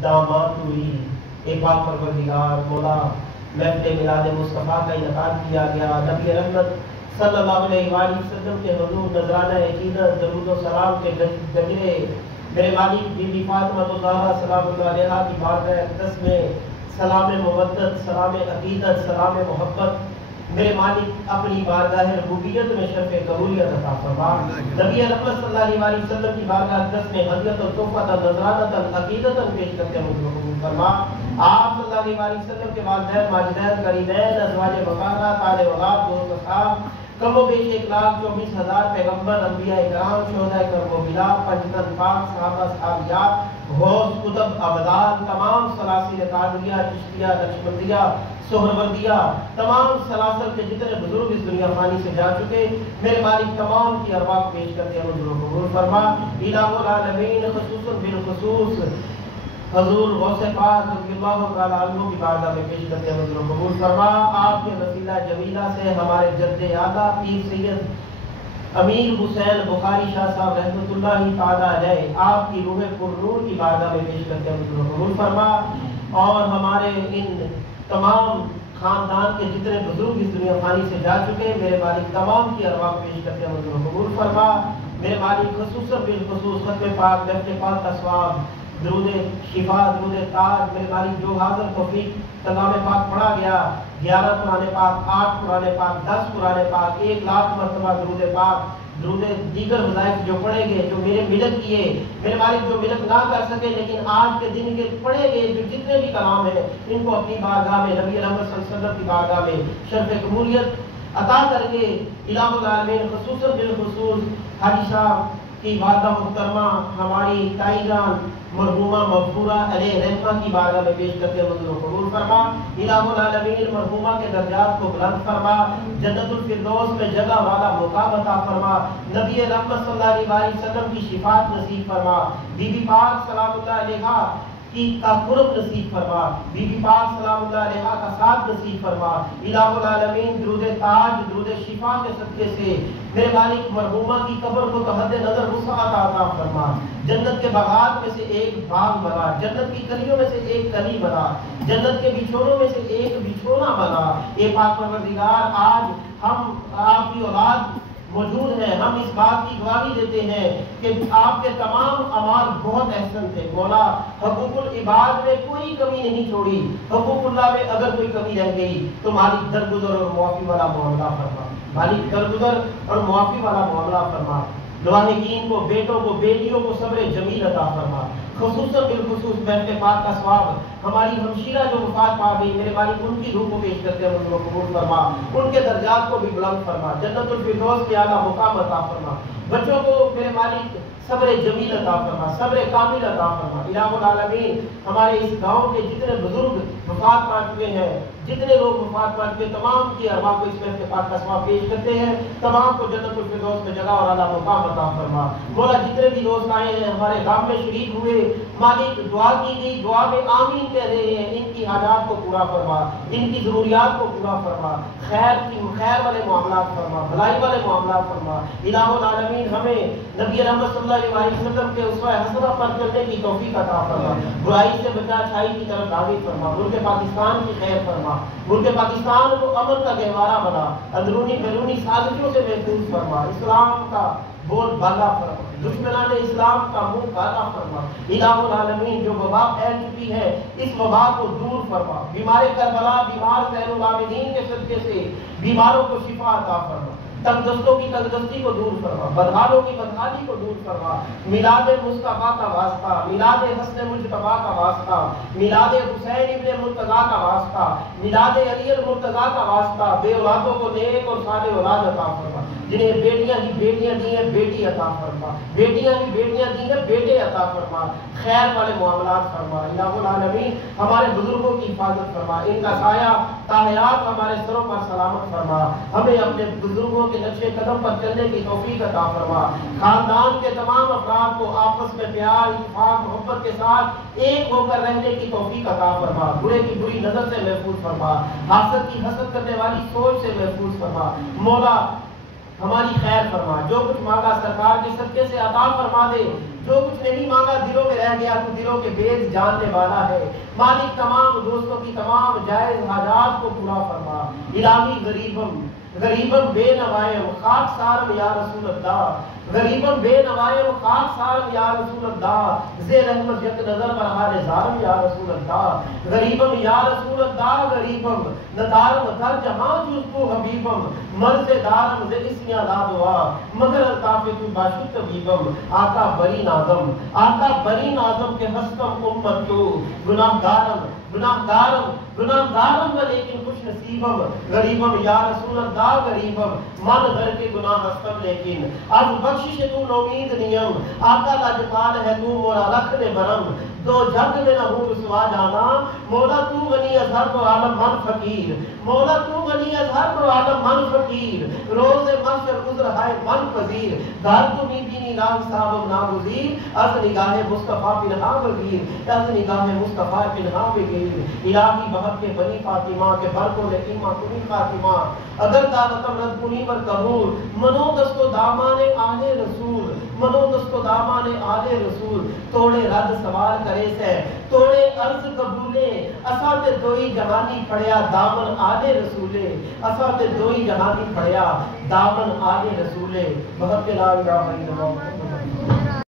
दामाद हुई एक बात परवरदिगार मौला महफिल मिलाद मुस्तफ़ा का इनकार किया गया। नबी रहमत सल्लल्लाहु अलैहि वसल्लम के हुजूर नजराना अकीदत दरूद व सलाम के गजरे मेरे मालिक बीबी फातिमा ज़हरा सलामुल्लाह अलैहा की बारगाह अक़दस में सलाम मुवद्दत, सलाम अकीदत, सलाम मोहब्बत मेरे मालिक अपनी बारगाह रुबूबियत में शर्फ कबूलियत अता फरमा। नबी रहमत सल्लल्लाहु अलैहि वसल्लम की बारगाह अक़दस में हदियत और तोहफत नज़रानत अक़ीदत पेश करते हैं कबूल फरमा। आप सल्लल्लाहु अलैहि वसल्लम के वालिदैन माजिदैन करीमैन अज़वाज वक़ारात आले औलाद दोस्त असहाब कमो बेश 1,24,000 पैगंबर अंबिया इकराम शोहदा करम बिला पंजतन पाक सहाबा सहाबियात गौस कुतुब अबदाल तमाम सलासिल कादरिया चिश्तिया नक्शबंदिया सोहरवर्दिया तमाम सलासल के जितने बुजुर्ग इस दुनिया फानी से जा चुके मेरे मालिक तमाम की अरवाह पेश करते हैं कबूल फरमा। इलाहुल आलमीन खुसूसन बिल खुसूस हजूर गौसे पाक रज़ियल्लाहु तआला अन्हु की बारगाह में पेश करते हैं कबूल फरमा। आपके वसीला जमीला से हमारे जद्दे आला पीर सैयद अमीर हुसैन बुखारी शाह साहब रहमतुल्लाहि तआला अलैह आपकी रूह पुरनूर की बारगाह में पेश करते हैं कबूल फरमा। और हमारे इन तमाम खानदान के जितने बुजुर्ग इस दुनिया फानी से जा चुके मेरे मालिक तमाम की अरवाह पेश करते हैं कबूल फरमा। मेरे मालिक खुसूसन बिल खुसूस खत्म पाक महफिल पाक का सवाब दुरूद शिफा दुरूद ताज मेरे मालिक जो हाज़िर तौफीक कलाम पाक पढ़ा गया 11 कुरान पाक 8 कुरान पाक 10 कुरान पाक 1 लाख मरतबा दुरूद पाक दुरूद दीगर वज़ाइफ जो पढ़े गए जो मेरे मिलत किए मेरे मालिक जो मिलत ना कर सके लेकिन आज के दिन के पढ़े गए जो जितने भी कलाम है इनको अपनी बारगाह में नबी रहमत सल्लल्लाहु अलैहि वसल्लम की बारगाह में शर्फ कबूलियत अता करके इलाहुल आलमीन खुसूसन बिल खुसूस हाजी साहब की वादा मुहतरमा हमारी ताईजान मरहूमा मगफूरा अलैहि रहमा की बारगाह में पेश करते हैं कबूल फरमा। इलाहुल आलमीन मरहूमा के दर्जात को बुलंद फरमा, जन्नतुल फिरदौस में जगह वाला मुकाम अता फरमा, नबी रहमत सल्लल्लाहु अलैहि वसल्लम की शिफात नसीब फरमा, बीबी पाक सलामुल्लाह अलैहा की का कुर्ब नसीब फरमा, बीबी पाक सलामुल्लाह अलैहा का साथ नसीब फरमा। इलाहुल आलमीन दुरूद ताज दुरूद शिफा के सदके से मेरे मालिक मरहूमा की कब्र को तहद नजर वुसअत अता फरमा, जन्नत के बागात में से एक बाग बना, जन्नत की कलियों में से एक कली बना, जन्नत के बिछोनों में से एक बिछोना बना। ये पाक परवरदिगार आज हम आपकी औलाद मौजूद है, हम इस बात की गवाही देते हैं कि आपके तमाम अमाल बहुत अहसन थे। मौला हकूकुल इबाद में कोई कमी नहीं छोड़ी, हकूकुल्लाह में अगर कोई कमी रह गई तो मालिक दरगुजर और मुआफी वाला मामला फरमा, मालिक दरगुजर और मुआफी वाला मामला फरमा। लवाहिकीन को बेटों को बेटियों को सब्र जमील अता फरमा, खुसूसन बिल खुसूस महफिल पाक का सवाब हमारी हमशीरा जो वफात पा गई मेरे मालिक उनकी रूह को पेश करते हैं उनको कबूल फरमा, उनके दर्जात को भी बुलंद फरमा, जन्नतुल फिरदौस के आला मुकाम अता फरमा। बच्चों को मेरे मालिक सब्र जमील अता फरमा, सब्र कामिल अता फरमा। इलाहुल आलमीन हमारे इस गांव के जितने बुजुर्ग वफात पा चुके हैं जितने लोग वफात पा चुके तमाम की अरवाह को इस महफिल पाक का सवाब पेश करते हैं, तमाम को जन्नतुल फिरदौस में जगह और आला मुकाम अता फरमा। मौला जितने भी दोस्त आए हैं हमारे गांव में शरीक हुए मालिक दुआ की गई दुआ में आमीन कह रहे हैं, इनकी हाजात को पूरा फरमा, इनकी जरूरियात को पूरा फरमा, खैर वाले मामलात फरमा, भलाई वाले मामलात फरमा। इलाहुल आलमीन हमें नबी रहमत सल्लल्लाहु अलैहि वसल्लम के उसवा हसना पर चलने की तौफीक अता फरमा, बुराई से बचा अच्छाई की तरफ दावत फरमा, मुल्क पाकिस्तान की खैर फरमा, मुल्क पाकिस्तान को अमन का गहवारा बना, अंदरूनी बैरूनी साजिशों से महफूज फरमा, इस्लाम का बोल बाला फरमा, दुश्मनान इस्लाम का मुंह काला फरमा। इलाहुल आलमीन जो वबा फैल चुकी है इस वबा को दूर फरमा, बीमार करबला बीमार ज़ैनुल आबिदीन के सदके से बीमारों को शिफा अता फरमा, तंगदस्तों की तंगदस्ती को दूर फरमा, बदहालों की बदहाली को दूर फरमा। मिलाद मुस्तफा का वास्ता, मिलाद हसन मुज्तबा का वास्ता, मिलाद हुसैन इब्ने मुर्तजा का वास्ता, मिलाद अली अल मुर्तजा का वास्ता, बे औलादों को नेक और साले औलाद अता फरमा, जिन्हें बेटियां ही बेटियां दी हैं बेटी अता फरमा, बेटियां ही बेटियां दी हैं बेटे अता फरमा, खैर वाले मामलात फरमा। इलाहुल आलमीन हमारे बुजुर्गों की हिफाजत फरमा, इनका साया ताहयात हमारे सरों पर सलामत फरमा, हमें अपने बुजुर्गों के नक्शे कदम पर चलने की तौफीक अता फरमा। खानदान के तमाम अफराद को आपस में प्यार इत्तेफाक मोहब्बत के साथ एक होकर रहने की तौफीक अता फरमा, बुरे की बुरी नजर से महफूज फरमा, हासद की हसद करने वाली सोच से महफूज फरमा। मौला हमारी खैर फरमा, जो कुछ मांगा सरकार के सदके से अता फरमा दे, जो कुछ नहीं मांगा رہ گیا، تو دلوں کے بیج جاننے والا ہے۔ مالک تمام دوستوں کی تمام جائز حاجات کو پورا فرما۔ الہی غریبم بے نوائم خاک سارم یا رسول اللہ، غریبم بے نوائم خاک سارم یا رسول اللہ، زیر رحمت یک نظر پر حال زارم یا رسول اللہ، غریبم یا رسول اللہ غریبم ندارم در جہاں جزتو حبیبم، مرز دارم زیر اسیاں لا دعا مگر الطاف تو باشد طبیبم، آقا بری نازم کے ہستم امت تو گناہ دارم لیکن خوش نصیبم، غریبم یا رسول اللہ غریبم من در کے گناہ ہستم لیکن از بخشش تو نومید نیم، آقا لاجپال ہے تو مورا رکھنے برم، دو جگ میں نہ ہوں رسوا جانا، مولا تو غنی از ہر دو عالم من فقیر، مولا تو غنی از ہر دو عالم من فقیر، روز محشر عذر ہے من پذیر، گھر تو میدینی راہ صاحب ناگزیر، از نگاہ مصطفیٰ پنہا بگیر، از نگاہ مصطفیٰ پنہا بگیر، الہی بہت کے بنی فاطمہ کے بر کو لکیمہ کنی فاطمہ، اگر دعوتم رد کنی بر قبول، منو دستو دامان آل رسول، منو دستو دامان آل رسول، توڑے رد سوال کرے سے توڑے عرض قبولے، اساتے دوئی جہانی پڑیا دامن آل رسولے، اساتے دوئی جہانی پڑیا دامن آل رسولے، بہت کے لا الہ الا اللہ۔